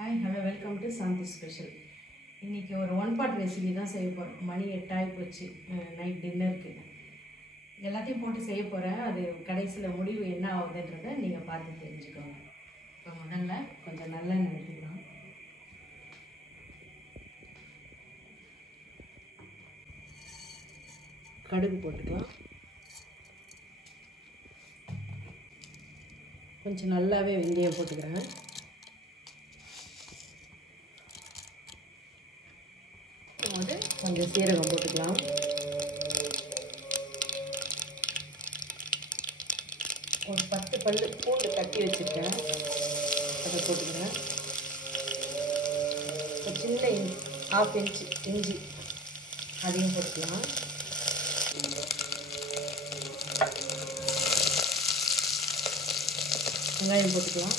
Hi, hello, welcome to Santhi Special. இன்னைக்கு ஒரு one part recipe தான் செய்ய போகிறோம். மணி 8 ஆகி போச்சு, நைட் டின்னருக்கு. எல்லாத்தையும் போட்டு செய்ய போகிறேன். அது கடைசியில் முடிவு என்ன ஆகுதுன்றதை நீங்கள் பார்த்து தெரிஞ்சுக்கோங்க. இப்போ முதல்ல கொஞ்சம் நல்லெண்ணெய் எடுத்துக்கலாம். கடுகு போட்டுக்கலாம். கொஞ்சம் நல்லாவே வெந்தயம் போட்டுக்கிறேன். கொஞ்சம் சீரகம் போட்டுக்கலாம். ஒரு 10 பல்லு பூண்டு தட்டி வச்சுருக்கேன், அதை போட்டுக்கிறேன். ஒரு சின்ன ½ இன்ச்சு இஞ்சி அதையும் போட்டுக்கலாம். வெங்காயம் போட்டுக்கலாம்.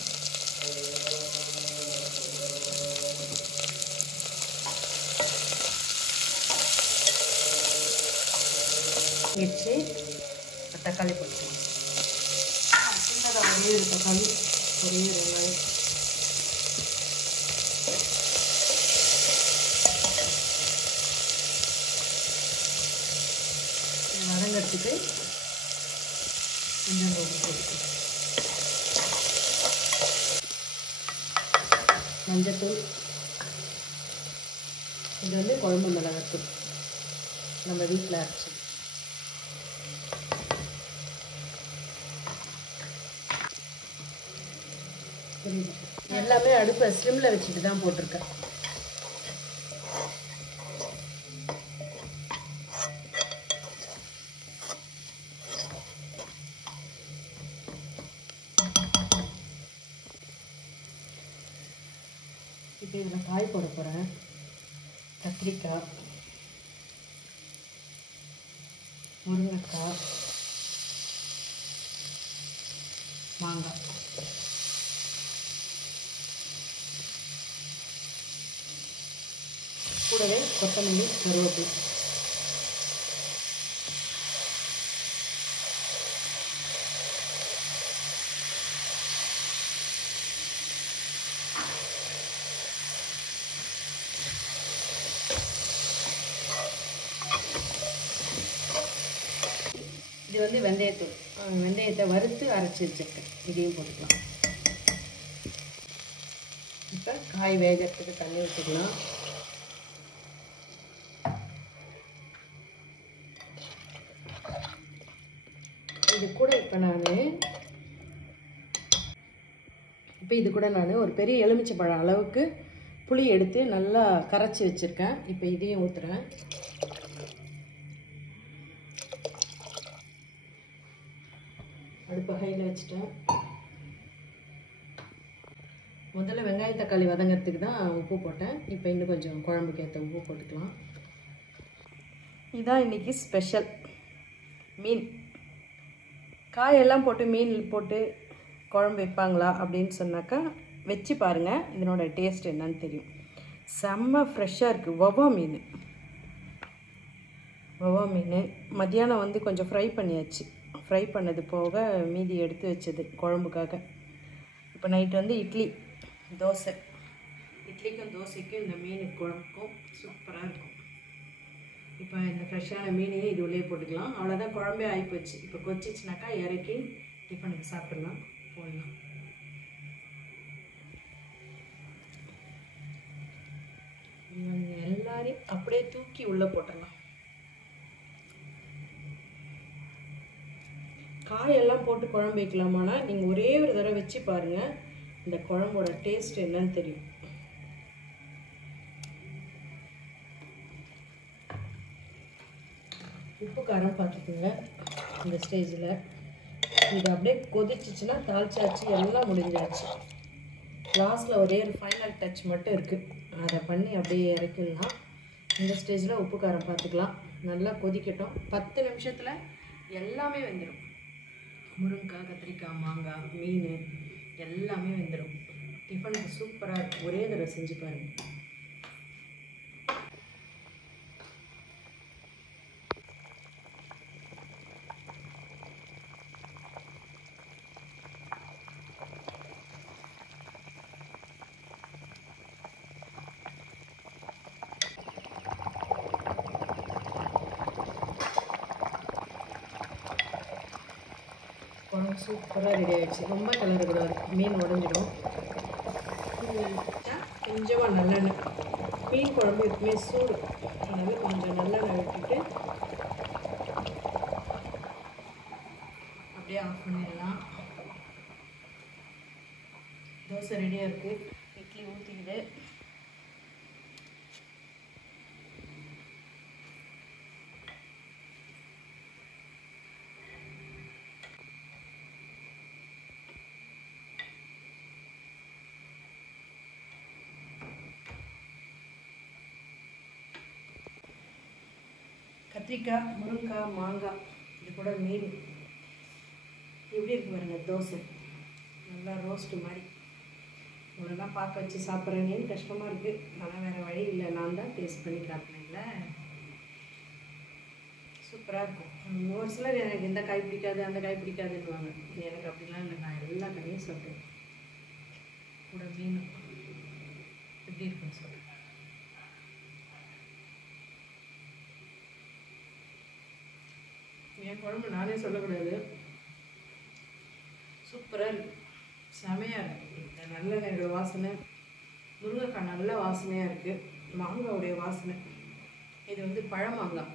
வச்சு தக்காளி போட்டுக்கலாம். சின்னதாக ஒரே ஒரு தக்காளி, ஒரே ஒரு வெங்காயம். வதங்கிறதுக்கு கொஞ்சம் உப்பு போட்டுக்கலாம். மஞ்சத்தூள், இது வந்து குழம்பு மிளகாத்தூள் நம்ம வீட்டில் அரைச்சி. எல்லாமே அடுப்பை ஸ்லிம்ல வச்சுட்டு தான் போட்டிருக்கேன். இப்போ இதில் காய் போட போகிறேன். கத்திரிக்காய், முருங்கைக்காய், மாங்காய், கூடவே கொத்தமல்லி, கருவேப்பிலை. இது வந்து வெந்தயத்தூள், வெந்தயத்தை வறுத்து அரைச்சி வச்சிருக்கேன், இதையும் போட்டுக்கலாம். இப்போ காய் வேகிறதுக்கு தண்ணி வச்சுக்கலாம். இது கூட இது கூட நான் ஒரு பெரிய எலுமிச்சைப்பழம் அளவுக்கு புளி எடுத்து நல்லா கரைச்சி வச்சுருக்கேன். இப்போ இதையும் ஊற்றுறேன். அடுப்பு ஹையில் வச்சுட்டேன். முதல்ல வெங்காயம் தக்காளி வதங்கிறதுக்கு தான் உப்பு போட்டேன். இப்போ இன்னும் கொஞ்சம் குழம்புக்கு ஏற்ற உப்பு போட்டுக்கலாம். இதான் இன்றைக்கி ஸ்பெஷல் மீன். காயெல்லாம் போட்டு மீன் போட்டு குழம்பு வைப்பாங்களா அப்படின்னு சொன்னாக்கா வச்சு பாருங்கள், இதனோட டேஸ்ட் என்னன்னு தெரியும். செம்ம ஃப்ரெஷ்ஷாக இருக்குது. வவ்வா மீன் மத்தியானம் வந்து கொஞ்சம் ஃப்ரை பண்ணியாச்சு. ஃப்ரை பண்ணது போக மீதி எடுத்து வச்சது குழம்புக்காக. இப்போ நைட்டு வந்து தோசை, இட்லிக்கும் தோசைக்கும் இந்த மீன் குழம்புக்கும் சூப்பராக இருக்கும். இப்போ இந்த ஃப்ரெஷ்ஷான மீனையும் இது உள்ளே போட்டுக்கலாம். அவ்வளோதான், குழம்பே ஆகிப்போச்சு. இப்போ கொச்சிச்சுனாக்கா இறக்கி டிஃபனுக்கு சாப்பிட்றலாம், போடலாம். இவங்க எல்லாரையும் அப்படியே தூக்கி உள்ளே போட்டுடலாம். காயெல்லாம் போட்டு குழம்பு வைக்கலாமானா நீங்கள் ஒரே ஒரு தடவை வச்சு பாருங்கள், இந்த குழம்போட டேஸ்ட் என்னன்னு தெரியும். உப்பு காரம் பார்த்துக்குங்க. இந்த ஸ்டேஜில் இது அப்படியே கொதிச்சிச்சுன்னா தாளிச்சாச்சு, எல்லாம் முடிஞ்சாச்சு. லாஸ்ட்டில் ஒரே ஒரு ஃபைனல் டச் மட்டும் இருக்குது, அதை பண்ணி அப்படியே இறக்கிடலாம். இந்த ஸ்டேஜில் உப்பு காரம் பார்த்துக்கலாம். நல்லா கொதிக்கட்டும். 10 நிமிஷத்தில் எல்லாமே வெந்துடும். முருங்கைக்காய், கத்திரிக்காய், மாங்காய், மீன் எல்லாமே வெந்துடும். டிஃபனுக்கு சூப்பராக இருக்கும். ஒரே தடவை செஞ்சு பாருங்கள். சூப்பராக ரெடி ஆகிடுச்சு. ரொம்ப கிளறக்கூடாது, மீன் உடஞ்சிடும். கொஞ்சமாக நல்லெண்ணெய், மீன் குழம்பு எப்பவுமே சூடு, அதனால் கொஞ்சம் நல்லெண்ணெய் விட்டுட்டு அப்படியே ஆஃப் பண்ணிடலாம். தோசை ரெடியாக இருக்குது. இட்லி ஊற்றிக்கிது. கத்திரிக்காய், முருங்கைக்காய், மாங்காய், இது கூட மீன் எப்படி இருக்கு பாருங்கள். தோசை நல்லா ரோஸ்ட்டு மாதிரி. உங்களெல்லாம் பார்க்க வச்சு சாப்பிட்றேன்னு கஷ்டமாக இருக்குது. ஆனால் வேறு வழி இல்லை, நான் தான் டேஸ்ட் பண்ணி காட்டினேன்ல. சூப்பராக இருக்கும். ஒரு சிலர் எனக்கு இந்த காய் பிடிக்காது, அந்த காய் பிடிக்காதுன்னுவாங்க. எனக்கு அப்படிலாம் இல்லை, நான் எல்லா காயும் சாப்பிட்டேன். கூட மீன் எப்படி இருக்குன்னு சொல்கிறேன். என் குழம்பு நானே சொல்லக்கூடாது, சூப்பராக இருக்குது, செமையாக இருக்குது. இந்த நல்லெண்ணெயோட வாசனை, முருங்கைக்காய் நல்ல வாசனையாக இருக்குது, மாங்காவுடைய வாசனை. இது வந்து பழமாங்காய்,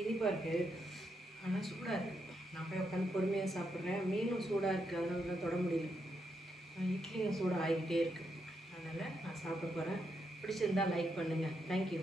இனிப்பாக இருக்குது, ஆனால் சூடாக இருக்குது. நான் போய் உட்காந்து பொறுமையாக சாப்பிட்றேன். மீனும் சூடாக இருக்குது, அதனால தான் தொட முடியல. இட்லியும் சூடாக ஆகிக்கிட்டே இருக்குது, அதனால் நான் சாப்பிட போகிறேன். பிடிச்சிருந்தால் லைக் பண்ணுங்கள். தேங்க்யூ.